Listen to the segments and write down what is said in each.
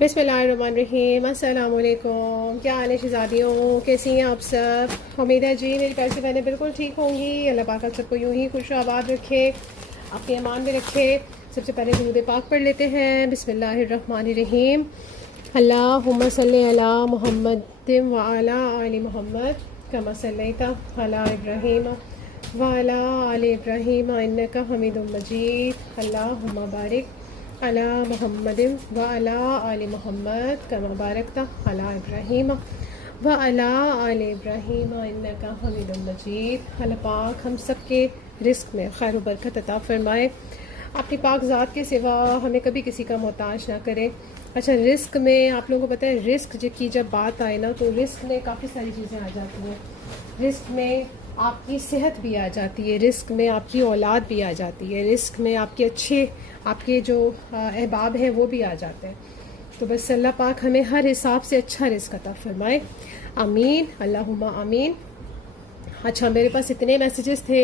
बिस्मिल्लाहिर्रहमानिर्रहीम। अस्सलाम वालेकुम। क्या हाल है शहज़ादियों, कैसी हैं आप सब? उम्मीद है जी मेरी प्यारी सी बहनें बिल्कुल ठीक होंगी। अल्लाह पाक आप सबको यूं ही खुश आबाद रखे, अपने ईमान में रखे। सबसे पहले दुरूद पाक पढ़ लेते हैं। बिस्मिल्लाहिर्रहमानिर्रहीम। अल्लाहुम्मा सल्ली अला मुहम्मद व अला आलि मुहम्मद कमा सल्लैता अला इब्राहीम व अला आलि इब्राहीम इन्नका हमीदुम मजीद। अल्लाहुम्मा बारिक अला मुहम्मद व अला आलि मुहम्मद कमा बारकता अला इब्राहीम व अला आलि इब्राहीम इन्नका हमीदुम मजीद। अल्लाह पाक हम सब के रिस्क में खैर व बरकत अता फरमाए, अपनी पाक ज़ात के सिवा हमें कभी किसी का मोहताज ना करे। अच्छा, रिस्क में आप लोगों को पता है, रिस्क की जब बात आए ना तो रिस्क में काफ़ी सारी चीज़ें आ जाती हैं। रिस्क में आपकी सेहत भी आ जाती है, रिस्क में आपकी औलाद भी आ जाती है, रिस्क में आपके अच्छे आपके जो अहबाब हैं वो भी आ जाते हैं। तो बस अल्लाह पाक हमें हर हिसाब से अच्छा रिस्क अता फरमाए, आमीन अल्लाहुम्मा आमीन। अच्छा, मेरे पास इतने मैसेजेस थे,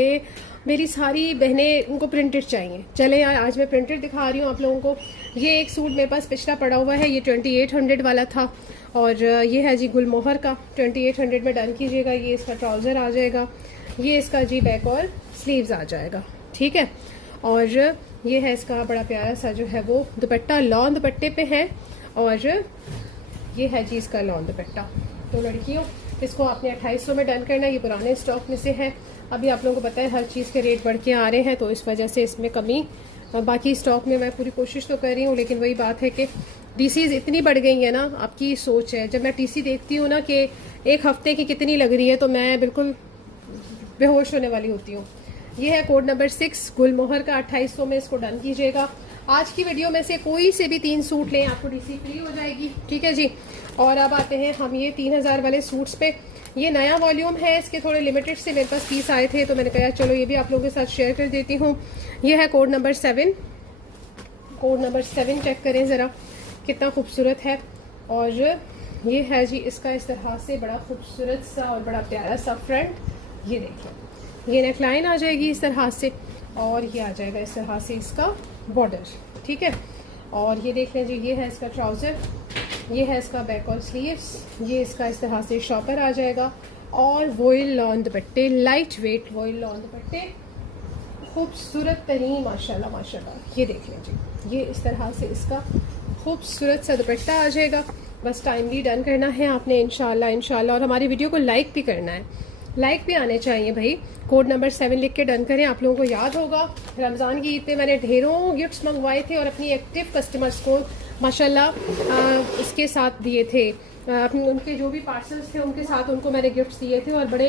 मेरी सारी बहनें उनको प्रिंटेड चाहिए। चले यार, आज मैं प्रिंटेड दिखा रही हूँ आप लोगों को। ये एक सूट मेरे पास पिछला पड़ा हुआ है, ये 2800 वाला था, और ये है जी गुलमोहर का। 2800 में डन कीजिएगा। ये इसका ट्राउज़र आ जाएगा, ये इसका जी बैक और स्लीव्स आ जाएगा, ठीक है। और ये है इसका बड़ा प्यारा सा जो है वो दुपट्टा, लॉन दुपट्टे पे है, और ये है जी इसका लॉन दुपट्टा। तो लड़कियों, इसको आपने 2800 में डन करना है। ये पुराने स्टॉक में से है। अभी आप लोगों को पता है हर चीज़ के रेट बढ़ के आ रहे हैं, तो इस वजह से इसमें कमी। बाकी स्टॉक में मैं पूरी कोशिश तो कर रही हूँ, लेकिन वही बात है कि डीसीज इतनी बढ़ गई है ना, आपकी सोच है। जब मैं टीसी देखती हूँ ना कि एक हफ्ते की कितनी लग रही है, तो मैं बिल्कुल बेहोश होने वाली होती हूँ। ये है कोड नंबर 6 गुलमोहर का, 2800 में इसको डन कीजिएगा। आज की वीडियो में से कोई से भी 3 सूट लें, आपको डीसी फ्री हो जाएगी, ठीक है जी। और अब आते हैं हम ये 3000 वाले सूट्स पे। ये नया वॉल्यूम है, इसके थोड़े लिमिटेड से मेरे पास पीस आए थे, तो मैंने कहा चलो ये भी आप लोगों के साथ शेयर कर देती हूँ। ये है code number 7। Code number 7 check करें ज़रा कितना खूबसूरत है। और ये है जी इसका इस तरह से बड़ा खूबसूरत सा और बड़ा प्यारा सा फ्रंट। ये देखिए, ये नेकलाइन आ जाएगी इस तरह से, और ये आ जाएगा इस तरह से इसका बॉर्डर, ठीक है। और ये देख लें जी, ये है इसका ट्राउज़र, ये है इसका बैक और स्लीव्स, ये इसका इस तरह से शॉपर आ जाएगा। और वॉयल लॉन दुपट्टे, लाइट वेट वॉयल लॉन दुपट्टे, खूबसूरत तरीन, माशाल्लाह माशाल्लाह। ये देख लें जी, ये इस तरह से इसका खूबसूरत सा दुपट्टा आ जाएगा। बस टाइमली डन करना है आपने, इंशाल्लाह इंशाल्लाह। और हमारी वीडियो को लाइक भी करना है, लाइक भी आने चाहिए भाई। कोड नंबर 7 लिख के डन करें। आप लोगों को याद होगा रमज़ान की ईद पे मैंने ढेरों गिफ्ट्स मंगवाए थे, और अपनी एक्टिव कस्टमर्स को माशाल्लाह इसके साथ दिए थे। उनके जो भी पार्सल्स थे उनके साथ उनको मैंने गिफ्ट्स दिए थे, और बड़े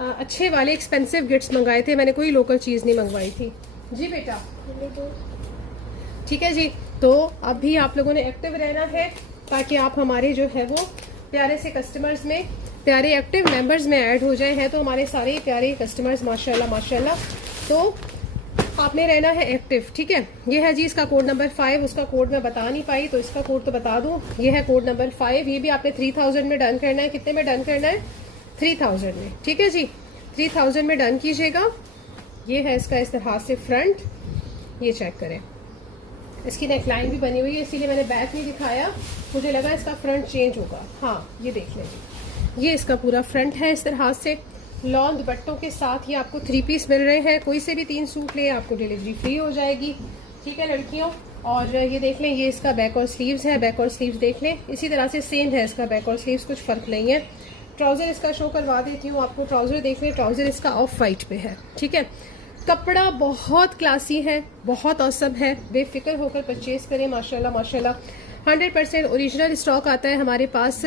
अच्छे वाले एक्सपेंसिव गिफ्ट्स मंगाए थे मैंने, कोई लोकल चीज़ नहीं मंगवाई थी जी बेटा, ठीक है जी। तो अब भी आप लोगों ने एक्टिव रहना है, ताकि आप हमारे जो है वो प्यारे से कस्टमर्स में, प्यारे एक्टिव मेंबर्स में ऐड हो जाए हैं। तो हमारे सारे प्यारे कस्टमर्स माशाल्लाह माशाल्लाह, तो आपने रहना है एक्टिव, ठीक है। ये है जी इसका कोड नंबर 5, उसका कोड मैं बता नहीं पाई तो इसका कोड तो बता दूं। ये है कोड नंबर 5, ये भी आपने 3000 में डन करना है। कितने में डन करना है? 3000 में, ठीक है जी। 3000 में डन कीजिएगा। ये है इसका इस तरह से फ्रंट, ये चेक करें, इसकी नेकलाइन भी बनी हुई है, इसीलिए मैंने बैक नहीं दिखाया, मुझे लगा इसका फ्रंट चेंज होगा। हाँ, ये देख लें जी, ये इसका पूरा फ्रंट है इस तरह से। लॉन दुपट्टों के साथ ये आपको 3 पीस मिल रहे हैं। कोई से भी 3 सूट ले, आपको डिलीवरी फ्री हो जाएगी, ठीक है लड़कियों। और ये देख लें, ये इसका बैक और स्लीव्स है, बैक और स्लीव्स देख लें, इसी तरह से सेम है इसका बैक और स्लीव्स, कुछ फ़र्क नहीं है। ट्राउज़र इसका शो करवा देती हूँ आपको। ट्राउज़र देख लें, ट्राउज़र इसका ऑफ वाइट पे है, ठीक है। कपड़ा बहुत क्लासी है, बहुत औसम है, बेफिक्र होकर परचेज़ करें। माशाल्लाह माशाल्लाह 100% ओरिजिनल स्टॉक आता है हमारे पास।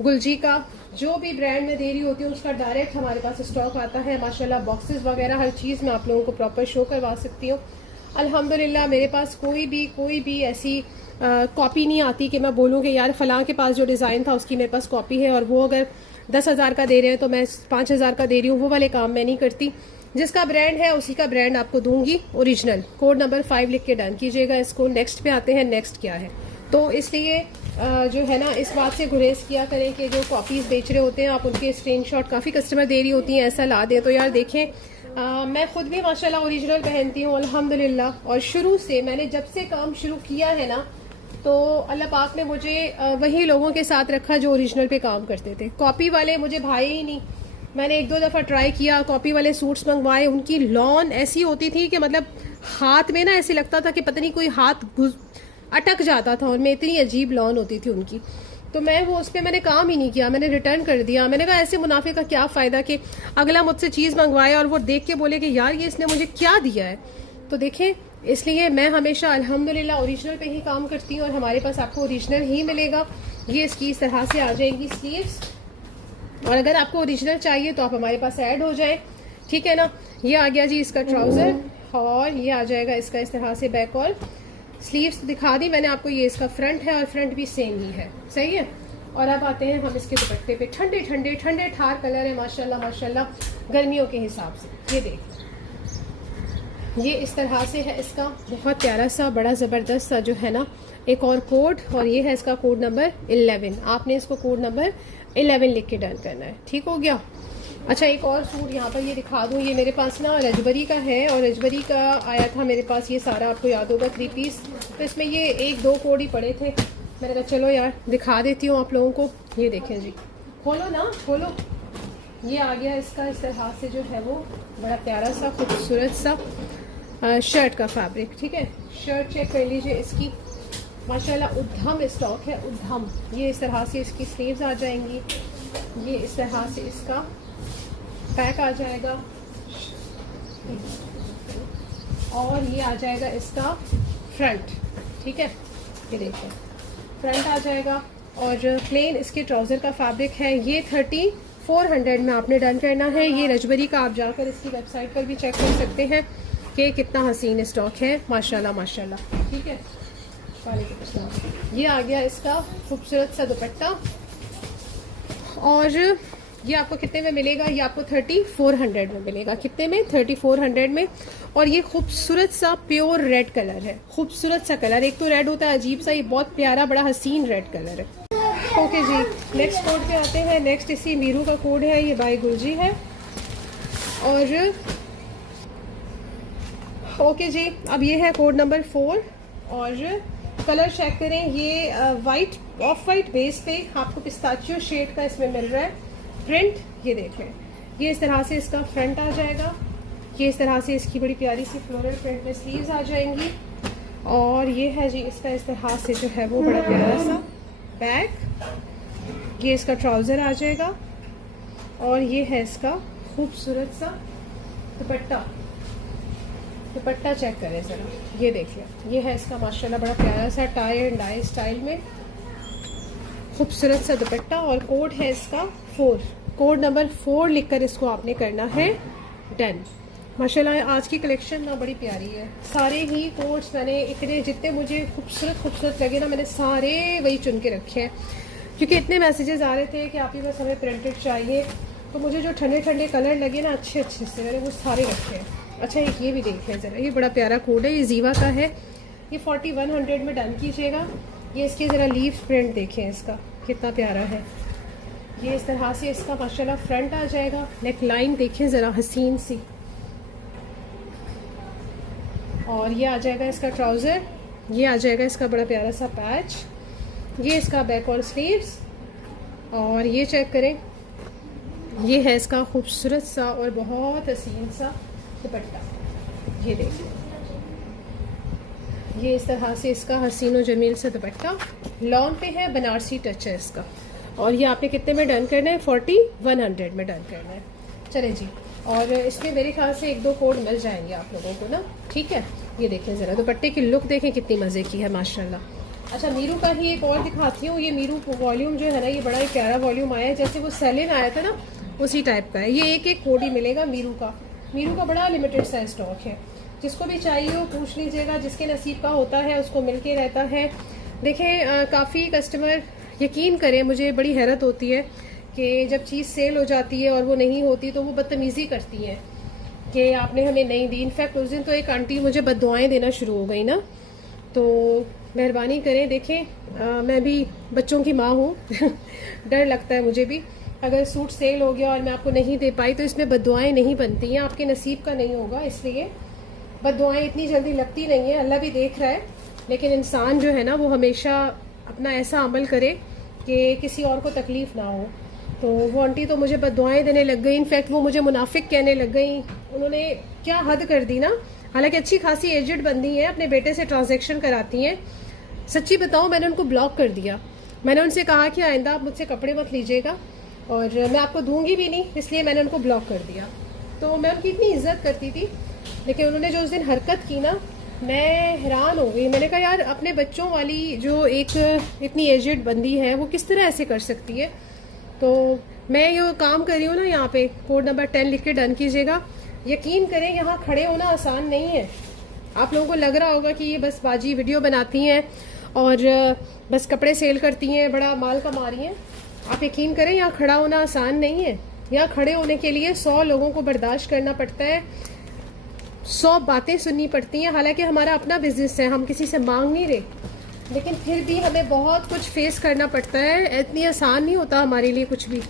गुलजी का जो भी ब्रांड में दे रही होती हूँ उसका डायरेक्ट हमारे पास स्टॉक आता है माशाल्लाह। बॉक्सेस वगैरह हर चीज़ मैं आप लोगों को प्रॉपर शो करवा सकती हूँ अल्हम्दुलिल्लाह। मेरे पास कोई भी ऐसी कॉपी नहीं आती कि मैं बोलूँ कि यार फ़लाँ के पास जो डिज़ाइन था उसकी मेरे पास कॉपी है, और वो अगर 10,000 का दे रहे हैं तो मैं 5,000 का दे रही हूँ। वो वाले काम मैं नहीं करती। जिसका ब्रांड है उसी का ब्रांड आपको दूंगी ओरिजिनल। कोड नंबर 5 लिख के डन कीजिएगा इसको। नेक्स्ट पे आते हैं, नेक्स्ट क्या है। तो इसलिए जो है ना, इस बात से गुरेज किया करें कि जो कॉपीज़ बेच रहे होते हैं आप उनके स्क्रीनशॉट, काफ़ी कस्टमर दे रही होती हैं, ऐसा ला दें। तो यार देखें, मैं खुद भी माशाल्लाह ओरिजिनल पहनती हूँ अल्हम्दुलिल्लाह। और शुरू से मैंने जब से काम शुरू किया है ना, तो अल्लाह पाक ने मुझे वही लोगों के साथ रखा जो ओरिजिनल पे काम करते थे। कॉपी वाले मुझे भाए ही नहीं। मैंने 1-2 दफ़ा ट्राई किया, कॉपी वाले सूट्स मंगवाए, उनकी लॉन ऐसी होती थी कि मतलब हाथ में ना ऐसे लगता था कि पता नहीं कोई हाथ अटक जाता था, उनमें इतनी अजीब लॉन होती थी उनकी। तो मैं वो उस पर मैंने काम ही नहीं किया, मैंने रिटर्न कर दिया। मैंने कहा ऐसे मुनाफे का क्या फ़ायदा कि अगला मुझसे चीज़ मंगवाए और वो देख के बोले कि यार ये इसने मुझे क्या दिया है। तो देखें, इसलिए मैं हमेशा अल्हम्दुलिल्लाह ओरिजिनल पे ही काम करती हूँ और हमारे पास आपको ओरिजिनल ही मिलेगा। ये इसकी इस तरह से आ जाएंगी स्लीव्स, और अगर आपको ओरिजिनल चाहिए तो आप हमारे पास ऐड हो जाए, ठीक है ना। ये आ गया जी इसका ट्राउज़र, और ये आ जाएगा इसका इस तरह से बैक। और स्लीव्स दिखा दी मैंने आपको, ये इसका फ्रंट है और फ्रंट भी सेम ही है, सही है। और अब आते हैं हम इसके दुपट्टे पे। ठंडे ठंडे ठंडे ठार कलर है माशाल्लाह माशाल्लाह, गर्मियों के हिसाब से। ये देख, ये इस तरह से है इसका, बहुत प्यारा सा बड़ा ज़बरदस्त सा जो है ना एक और कोड, और ये है इसका कोड नंबर 11। आपने इसको कोड नंबर 11 लिख के डन करना है, ठीक हो गया। अच्छा, एक और सूट यहाँ पर ये दिखा दूँ, ये मेरे पास ना रजबरी का है, और रजबरी का आया था मेरे पास, ये सारा आपको याद होगा 3 पीस। तो इसमें ये 1-2 कोड ही पड़े थे, मैंने कहा चलो यार दिखा देती हूँ आप लोगों को। ये देखें जी, खोलो ना खोलो। ये आ गया इसका इस तरह से जो है वो बड़ा प्यारा सा खूबसूरत सा शर्ट का फैब्रिक, ठीक है। शर्ट चेक कर लीजिए इसकी, माशाल्लाह उद्धम स्टॉक है, उद्धम। ये इस तरह से इसकी स्लीव्स आ जाएंगी, ये इस तरह से इसका पैक आ जाएगा, और ये आ जाएगा इसका फ्रंट, ठीक है। ये देखिए फ्रंट आ जाएगा, और प्लेन इसके ट्राउज़र का फैब्रिक है। ये 3400 में आपने डन करना है। ये रजबरी का, आप जाकर इसकी वेबसाइट पर भी चेक कर सकते हैं कि कितना हसीन स्टॉक है माशाल्लाह माशाल्लाह, ठीक है। ये आ गया इसका खूबसूरत सा दुपट्टा, और ये आपको कितने में मिलेगा? ये आपको 3400 में मिलेगा। कितने में? 3400 में। और ये खूबसूरत सा प्योर रेड कलर है, खूबसूरत सा कलर। एक तो रेड होता है अजीब सा, ये बहुत प्यारा बड़ा हसीन रेड कलर है। ओके जी, नेक्स्ट कोड पे आते हैं। नेक्स्ट इसी मीरू का कोड है, ये बाय गुलजी है। और ओके जी, अब ये है कोड नंबर 4, और कलर चेक करें। ये वाइट, ऑफ वाइट बेस पे आपको पिस्ताचियो शेड का इसमें मिल रहा है प्रिंट। ये देखें, ये इस तरह से इसका फ्रंट आ जाएगा, ये इस तरह से इसकी बड़ी प्यारी सी फ्लोरल प्रिंट में स्लीव्स आ जाएंगी, और ये है जी इसका इस तरह से जो है वो बड़ा प्यारा सा बैक। ये इसका ट्राउज़र आ जाएगा, और ये है इसका खूबसूरत सा दुपट्टा। दुपट्टा चेक करें ज़रा, ये देखिए, ये है इसका माशाल्लाह बड़ा प्यारा सा टाई एंड डाई स्टाइल में खूबसूरत सा दुपट्टा। और कोड है इसका 4, कोड नंबर 4 लिखकर इसको आपने करना है डन। माशाल्लाह आज की कलेक्शन ना बड़ी प्यारी है। सारे ही कोड्स मैंने इतने, जितने मुझे खूबसूरत लगे ना, मैंने सारे वही चुन के रखे हैं, क्योंकि इतने मैसेजेस आ रहे थे कि आप ही बस हमें प्रिंटेड चाहिए। तो मुझे जो ठंडे ठंडे कलर लगे ना अच्छे से, मैंने वो सारे रखे हैं। अच्छा, एक ये भी देख लें ज़रा, ये बड़ा प्यारा कोड है, ये जीवा का है। ये 4100 में डन कीजिएगा। ये इसके ज़रा लीफ प्रिंट देखें, इसका कितना प्यारा है। ये इस तरह से इसका माशाल्लाह फ्रंट आ जाएगा। नेक लाइन देखें ज़रा हसीन सी, और ये आ जाएगा इसका ट्राउज़र। ये आ जाएगा इसका बड़ा प्यारा सा पैच। ये इसका बैक और स्लीव्स, और ये चेक करें, ये है इसका खूबसूरत सा और बहुत हसीन सा दुपट्टा। ये देखिए, ये इस तरह से इसका हसीन और जमील सा दुपट्टा लॉन पे है, बनारसी टच है इसका। और ये आपने कितने में डन करना है? 4100 में डन करना है। चले जी, और इसमें मेरे ख्याल से 1-2 कोड मिल जाएंगे आप लोगों को ना, ठीक है। ये देखें ज़रा, दुपट्टे की लुक देखें कितनी मज़े की है माशाल्लाह। अच्छा, मीरू का ही एक और दिखाती हूँ। ये मीरू वॉल्यूम जो है ना, ये बड़ा ही प्यारा वॉल्यूम आया है, जैसे वो सेलिन आया था ना उसी टाइप का है। ये एक कोड ही मिलेगा मीरू का। मीरू का बड़ा लिमिटेड सा स्टॉक है, जिसको भी चाहिए हो पूछ लीजिएगा, जिसके नसीब का होता है उसको मिल के रहता है। देखें, काफ़ी कस्टमर, यकीन करें मुझे बड़ी हैरत होती है कि जब चीज़ सेल हो जाती है और वो नहीं होती तो वो बदतमीज़ी करती हैं कि आपने हमें नहीं दी। इनफैक्ट उस दिन तो एक आंटी मुझे बद्दुआएं देना शुरू हो गई ना, तो मेहरबानी करें। देखें, मैं भी बच्चों की माँ हूँ डर लगता है मुझे भी, अगर सूट सेल हो गया और मैं आपको नहीं दे पाई तो इसमें बद्दुआएं नहीं बनती हैं, आपके नसीब का नहीं होगा। इसलिए बद्दुआएं इतनी जल्दी लगती नहीं है, अल्लाह भी देख रहा है। लेकिन इंसान जो है ना वो हमेशा अपना ऐसा अमल करे कि किसी और को तकलीफ़ ना हो। तो वो आंटी तो मुझे बददुआएं देने लग गई, इनफैक्ट वो मुझे मुनाफिक कहने लग गई। उन्होंने क्या हद कर दी ना, हालांकि अच्छी खासी एजेड बंदी है, अपने बेटे से ट्रांजैक्शन कराती हैं। सच्ची बताऊं, मैंने उनको ब्लॉक कर दिया। मैंने उनसे कहा कि आइंदा आप मुझसे कपड़े मत लीजिएगा और मैं आपको दूंगी भी नहीं, इसलिए मैंने उनको ब्लॉक कर दिया। तो मैं उनकी इतनी इज्जत करती थी, लेकिन उन्होंने जो उस दिन हरकत की ना, मैं हैरान हो गई। मैंने कहा यार, अपने बच्चों वाली जो एक इतनी एजेड बंदी है वो किस तरह ऐसे कर सकती है। तो मैं ये काम कर रही हूँ ना, यहाँ पे कोड नंबर 10 लिख के डन कीजिएगा। यकीन करें, यहाँ खड़े होना आसान नहीं है। आप लोगों को लग रहा होगा कि ये बस बाजी वीडियो बनाती हैं और बस कपड़े सेल करती हैं, बड़ा माल कमा रही हैं। आप यकीन करें, यहाँ खड़ा होना आसान नहीं है। यहाँ खड़े होने के लिए 100 लोगों को बर्दाश्त करना पड़ता है, 100 बातें सुननी पड़ती हैं। हालांकि हमारा अपना बिजनेस है, हम किसी से मांग नहीं रहे, लेकिन फिर भी हमें बहुत कुछ फेस करना पड़ता है। इतनी आसान नहीं होता हमारे लिए कुछ भी।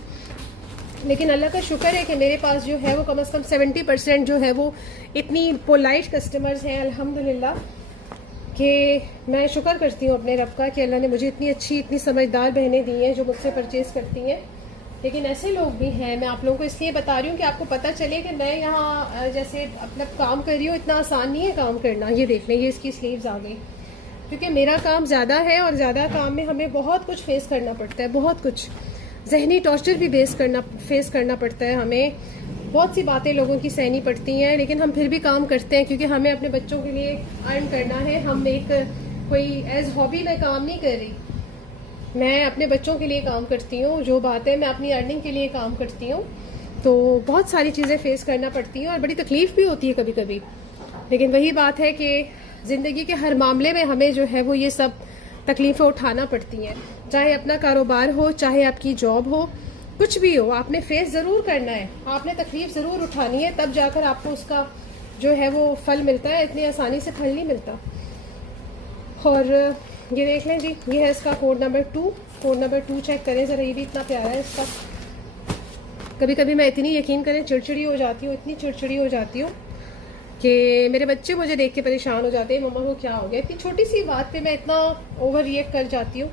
लेकिन अल्लाह का शुक्र है कि मेरे पास जो है वो कम से कम 70% जो है वो इतनी पोलाइट कस्टमर्स हैं, अल्हम्दुलिल्लाह। कि मैं शुक्र करती हूँ अपने रब का कि अल्लाह ने मुझे इतनी अच्छी, इतनी समझदार बहनें दी हैं जो मुझसे परचेज़ करती हैं। लेकिन ऐसे लोग भी हैं। मैं आप लोगों को इसलिए बता रही हूँ कि आपको पता चले कि मैं यहाँ जैसे अपना काम कर रही हूँ, इतना आसान नहीं है काम करना। ये देख लें, ये इसकी स्लीव्स आ गई, क्योंकि मेरा काम ज़्यादा है और ज़्यादा काम में हमें बहुत कुछ फेस करना पड़ता है, बहुत कुछ। जहनी टॉर्चर भी फेस करना पड़ता है हमें, बहुत सी बातें लोगों की सहनी पड़ती हैं। लेकिन हम फिर भी काम करते हैं, क्योंकि हमें अपने बच्चों के लिए अर्न करना है। हम एक कोई एज हॉबी में काम नहीं कर रही, मैं अपने बच्चों के लिए काम करती हूँ। जो बात है, मैं अपनी अर्निंग के लिए काम करती हूँ। तो बहुत सारी चीज़ें फेस करना पड़ती हैं और बड़ी तकलीफ़ भी होती है कभी कभी। लेकिन वही बात है कि ज़िंदगी के हर मामले में हमें जो है वो ये सब तकलीफ़ें उठाना पड़ती हैं। चाहे अपना कारोबार हो, चाहे आपकी जॉब हो, कुछ भी हो, आपने फेस ज़रूर करना है, आपने तकलीफ़ ज़रूर उठानी है, तब जाकर आपको उसका जो है वो फल मिलता है। इतनी आसानी से फल नहीं मिलता। और ये देख लें जी, ये है इसका code number 2। Code number 2 check करें ज़रा, ये भी इतना प्यारा है इसका। कभी कभी मैं इतनी, यकीन करें, चिड़चिड़ी हो जाती हूँ, इतनी चिड़चिड़ी हो जाती हूँ कि मेरे बच्चे मुझे देख के परेशान हो जाते हैं, मम्मा को क्या हो गया। इतनी छोटी सी बात पे मैं इतना ओवर रिएक्ट कर जाती हूँ।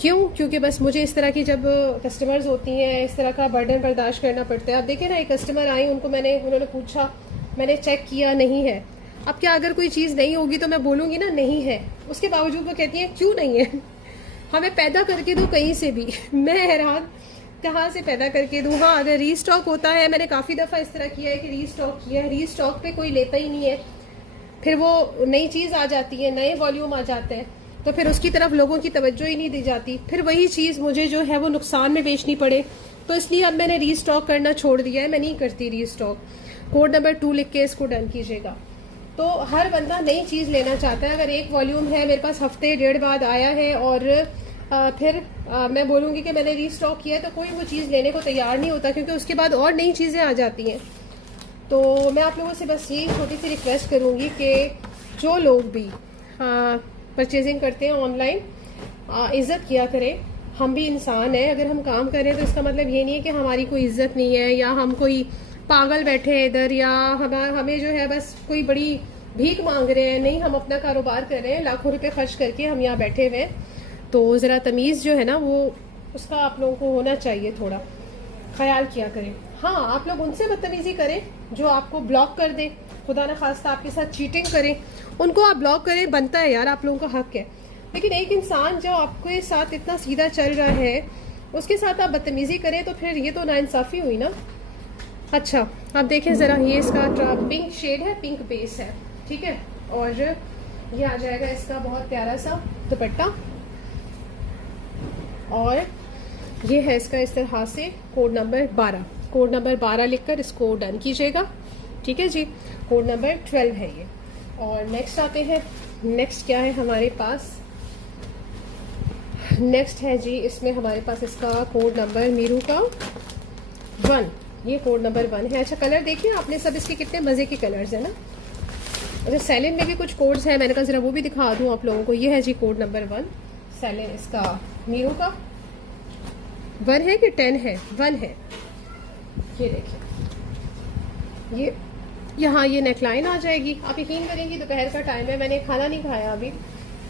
क्यों? क्योंकि बस मुझे इस तरह की जब कस्टमर्स होती हैं, इस तरह का बर्डन बर्दाश्त करना पड़ता है। आप देखें ना, एक कस्टमर आई, उन्होंने पूछा, मैंने चेक किया, नहीं है। अब क्या, अगर कोई चीज़ नहीं होगी तो मैं बोलूँगी ना नहीं है, उसके बावजूद वो कहती हैं क्यों नहीं है। हमें पैदा करके दो कहीं से भी। मैं हैरान, कहाँ से पैदा करके दूँ। हाँ, अगर रीस्टॉक होता है, मैंने काफ़ी दफ़ा इस तरह किया है कि रीस्टॉक किया है, रीस्टॉक पे कोई लेता ही नहीं है, फिर वो नई चीज़ आ जाती है, नए वॉल्यूम आ जाते हैं, तो फिर उसकी तरफ लोगों की तवज्जो ही नहीं दी जाती। फिर वही चीज़ मुझे जो है वो नुकसान में बेचनी पड़े, तो इसलिए अब मैंने रीस्टॉक करना छोड़ दिया है। मैं नहीं करती रीस्टॉक। कोड नंबर 2 लिख के इसको डन कीजिएगा। तो हर बंदा नई चीज़ लेना चाहता है। अगर एक वॉल्यूम है, मेरे पास हफ्ते डेढ़ बाद आया है और फिर मैं बोलूँगी कि मैंने रीस्टॉक किया है, तो कोई वो चीज़ लेने को तैयार नहीं होता, क्योंकि उसके बाद और नई चीज़ें आ जाती हैं। तो मैं आप लोगों से बस ये छोटी सी रिक्वेस्ट करूँगी कि जो लोग भी परचेजिंग करते हैं ऑनलाइन, इज़्ज़त किया करें। हम भी इंसान हैं, अगर हम काम करें तो इसका मतलब ये नहीं है कि हमारी कोई इज़्ज़त नहीं है, या हम कोई पागल बैठे हैं इधर, या हमें जो है बस कोई बड़ी भीख मांग रहे हैं। नहीं, हम अपना कारोबार कर रहे हैं, लाखों रुपए खर्च करके हम यहाँ बैठे हुए हैं। तो ज़रा तमीज़ जो है ना, वो उसका आप लोगों को होना चाहिए, थोड़ा ख्याल किया करें। हाँ, आप लोग उनसे बदतमीज़ी करें जो आपको ब्लॉक कर दें, खुदा न खास्ता आपके साथ चीटिंग करें, उनको आप ब्लॉक करें, बनता है यार, आप लोगों का हक है। लेकिन एक इंसान जो आपके साथ इतना सीधा चल रहा है, उसके साथ आप बदतमीज़ी करें, तो फिर ये तो नाइंसाफ़ी हुई ना। अच्छा, आप देखें ज़रा, ये इसका पिंक शेड है, पिंक बेस है, ठीक है। और ये आ जाएगा इसका बहुत प्यारा सा दुपट्टा, और ये है इसका इस तरह से कोड नंबर 12। कोड नंबर 12 लिखकर इसको डन कीजिएगा, ठीक है जी। कोड नंबर 12 है ये। और नेक्स्ट आते हैं, नेक्स्ट क्या है हमारे पास, नेक्स्ट है जी, इसमें हमारे पास इसका कोड नंबर मीरू का 1, ये कोड नंबर 1 है। अच्छा, कलर देखिए आपने, सब इसके कितने मज़े के कलर्स हैं ना। अच्छा, सेलिन में भी कुछ कोड्स हैं, मैंने कहा ज़रा वो भी दिखा दूँ आप लोगों को। ये है जी कोड नंबर 1, सेलिन इसका मीरू का 1 है कि 10 है, 1 है। ये देखिए, ये यहाँ ये नेकलाइन आ जाएगी। आप यकीन करेंगी, दोपहर का टाइम है, मैंने खाना नहीं खाया अभी,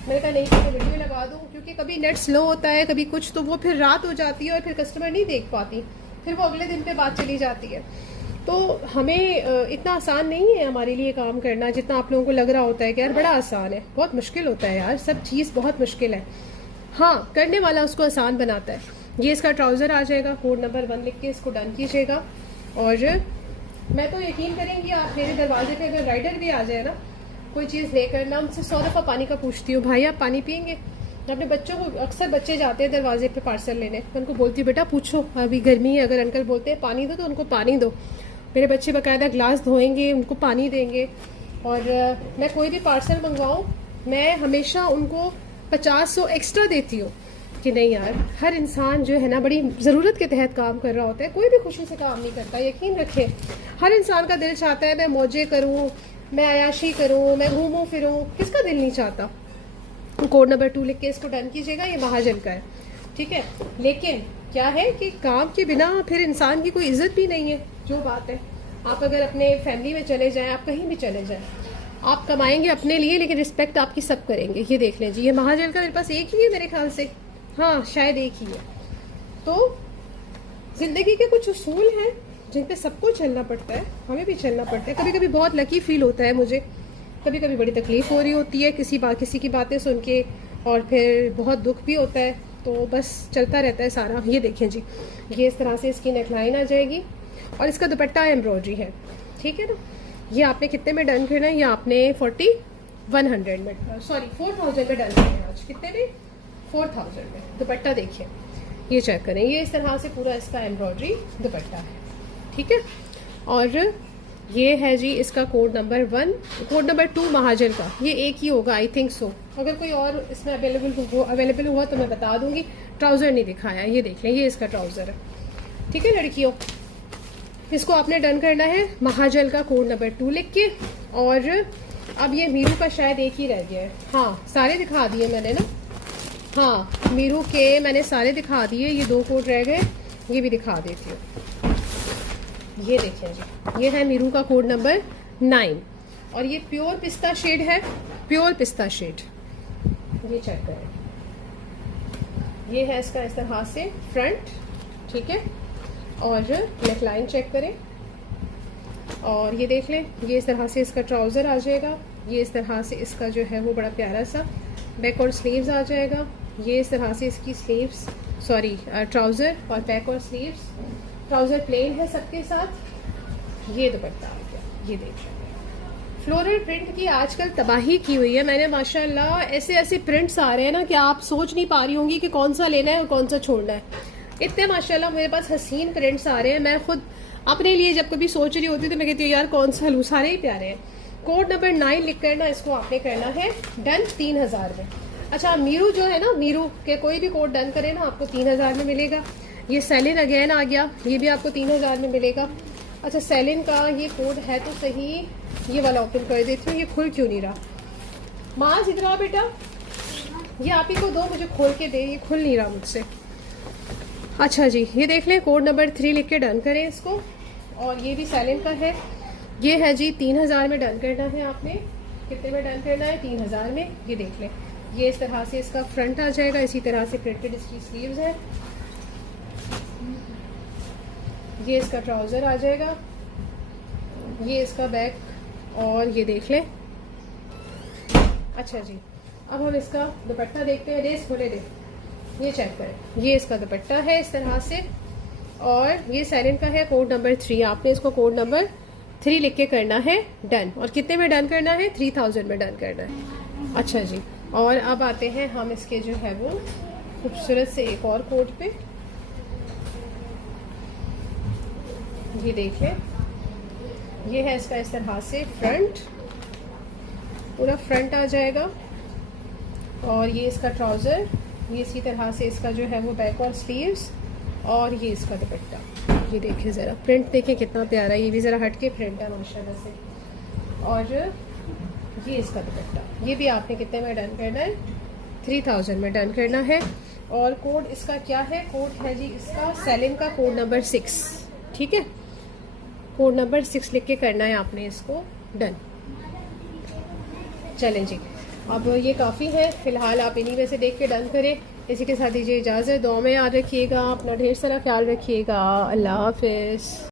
मैंने कहा नहीं कि वीडियो लगा दूँ, क्योंकि कभी नेट स्लो होता है, कभी कुछ, तो वो फिर रात हो जाती है और फिर कस्टमर नहीं देख पाती, फिर वो अगले दिन पे बात चली जाती है। तो हमें इतना आसान नहीं है हमारे लिए काम करना जितना आप लोगों को लग रहा होता है कि यार बड़ा आसान है। बहुत मुश्किल होता है यार, सब चीज़ बहुत मुश्किल है। हाँ, करने वाला उसको आसान बनाता है। ये इसका ट्राउज़र आ जाएगा, कोड नंबर 1 लिख के इसको डन कीजिएगा। और मैं तो यकीन करेंगी, आप मेरे दरवाजे पे अगर राइडर भी आ जाए ना कोई चीज़ लेकर, मैं उनसे 100 दफ़ा पानी का पूछती हूँ, भाई आप पानी पियेंगे? अपने बच्चों को, अक्सर बच्चे जाते हैं दरवाजे पे पार्सल लेने, मैं उनको बोलती हूँ बेटा पूछो, अभी गर्मी है, अगर अंकल बोलते हैं पानी दो तो उनको पानी दो। मेरे बच्चे बाकायदा ग्लास धोएंगे, उनको पानी देंगे। और मैं कोई भी पार्सल मंगवाऊँ, मैं हमेशा उनको 50-100 एक्स्ट्रा देती हूँ कि नहीं यार, हर इंसान जो है ना बड़ी ज़रूरत के तहत काम कर रहा होता है, कोई भी खुशी से काम नहीं करता। यकीन रखें, हर इंसान का दिल चाहता है मैं मौजे करूँ, मैं अयाशी करूँ, मैं घूमूँ फिरूँ, किसका दिल नहीं चाहता। कोड नंबर 2 लिख के इसको डन कीजिएगा। ये महाजन का है, ठीक है। लेकिन क्या है कि काम के बिना फिर इंसान की कोई इज्जत भी नहीं है, जो बात है। आप अगर अपने फैमिली में चले जाएं, आप कहीं भी चले जाएं, आप कमाएंगे अपने लिए लेकिन रिस्पेक्ट आपकी सब करेंगे। ये देख लें जी, ये महाजन का मेरे पास एक ही है मेरे ख्याल से, हाँ शायद एक ही है। तो ज़िंदगी के कुछ उसूल हैं जिन पे सबको चलना पड़ता है, हमें भी चलना पड़ता है। कभी कभी बहुत लकी फील होता है मुझे, कभी कभी बड़ी तकलीफ़ हो रही होती है किसी की बातें सुन के, और फिर बहुत दुख भी होता है, तो बस चलता रहता है सारा। ये देखें जी, ये इस तरह से इसकी नेकलाइन आ जाएगी और इसका दुपट्टा एम्ब्रॉयडरी है, ठीक है ना। ये आपने कितने में डन करना है? ये आपने 4100 में, सॉरी 4000 में डन करना है आज। कितने में? 4000 में। दुपट्टा देखिए, ये चेक करें, ये इस तरह से पूरा इसका एम्ब्रॉयडरी दुपट्टा है, ठीक है। और ये है जी इसका कोड नंबर 1, कोड नंबर 2 महाजन का, ये एक ही होगा आई थिंक सो। अगर कोई और इसमें अवेलेबल हुआ तो मैं बता दूंगी। ट्राउज़र नहीं दिखाया, ये देख लें, ये इसका ट्राउज़र है, ठीक है लड़कियों। इसको आपने डन करना है महाजन का कोड नंबर 2 लिख के। और अब ये मीरू का शायद एक ही रह गया है, हाँ सारे दिखा दिए मैंने ना, हाँ मीरू के मैंने सारे दिखा दिए, ये 2 कोड रह गए, ये भी दिखा देती हूँ। ये देखिए जी, ये है मीरू का कोड नंबर 9 और ये प्योर पिस्ता शेड है, प्योर पिस्ता शेड, ये चेक करें। ये है इसका इस तरह से फ्रंट, ठीक है। और नेकलाइन चेक करें और ये देख लें, ये इस तरह से इसका ट्राउज़र आ जाएगा। ये इस तरह से इसका जो है वो बड़ा प्यारा सा बैक और स्लीव्स आ जाएगा। ये इस तरह से इसकी स्लीव्स, सॉरी ट्राउज़र और बैक और स्लीव्स। ट्राउज़र प्लेन है सबके साथ। ये दुपट्टा आ गया, ये देख लें। फ्लोरल प्रिंट की आजकल तबाही की हुई है मैंने, माशाल्लाह ऐसे ऐसे प्रिंट्स आ रहे हैं ना कि आप सोच नहीं पा रही होंगी कि कौन सा लेना है और कौन सा छोड़ना है। इतने माशाल्लाह मेरे पास हसीन प्रिंट्स आ रहे हैं। मैं खुद अपने लिए जब कभी सोच रही होती तो मैं कहती हूँ यार कौन सा लूँ, सारे ही प्यारे हैं। कोड नंबर 9 लिख करना, इसको आपने करना है डन 3000 में। अच्छा मीरू जो है ना, मीरू के कोई भी कोड डन करे ना आपको 3000 में मिलेगा। ये सेलिन अगेन आ गया, ये भी आपको 3000 में मिलेगा। अच्छा सेलिन का ये कोड है तो सही, ये वाला ओपन कर देती हूँ, ये खुल क्यों नहीं रहा? माज इधर आ बेटा, ये आप ही को दो, मुझे खोल के दे, ये खुल नहीं रहा मुझसे। अच्छा जी, ये देख लें, कोड नंबर 3 लिख के डन करें इसको। और ये भी सेलिन का है, ये है जी 3000 में डन करना है आपने। कितने में डन करना है? 3000 में। ये देख लें, ये इस तरह से इसका फ्रंट आ जाएगा, इसी तरह से प्रिंटेड इसकी स्लीव्स है। ये इसका ट्राउज़र आ जाएगा, ये इसका बैक, और ये देख लें। अच्छा जी, अब हम इसका दुपट्टा देखते हैं। रेस खोले दे, ये चेक करें, ये इसका दुपट्टा है इस तरह से। और ये सेलिन का है कोड नंबर 3, आपने इसको कोड नंबर 3 लिख के करना है डन। और कितने में डन करना है? 3000 में डन करना है। अच्छा जी, और अब आते हैं हम इसके जो है वो खूबसूरत से एक और कोड पे। ये देखें, ये है इसका इस तरह से फ्रंट, पूरा फ्रंट आ जाएगा। और ये इसका ट्राउज़र, ये इसी तरह से इसका जो है वो बैक और स्लीव्स। और ये इसका दुपट्टा, ये देखें ज़रा, प्रिंट देखें कितना प्यारा है, ये भी ज़रा हट के प्रिंट है माशाल्लाह से। और ये इसका दुपट्टा, ये भी आपने कितने में डन करना है? 3000 में डन करना है। और कोड इसका क्या है? कोड है जी इसका सेलिन का कोड नंबर 6, ठीक है। कोड नंबर 6 लिख के करना है आपने इसको डन। चलें जी, अब ये काफ़ी है फ़िलहाल, आप इन्हीं में से देख के डन करें। इसी के साथ दीजिए इजाज़त, दुआ में याद रखिएगा, अपना ढेर सारा ख्याल रखिएगा। अल्लाह हाफ़िज़।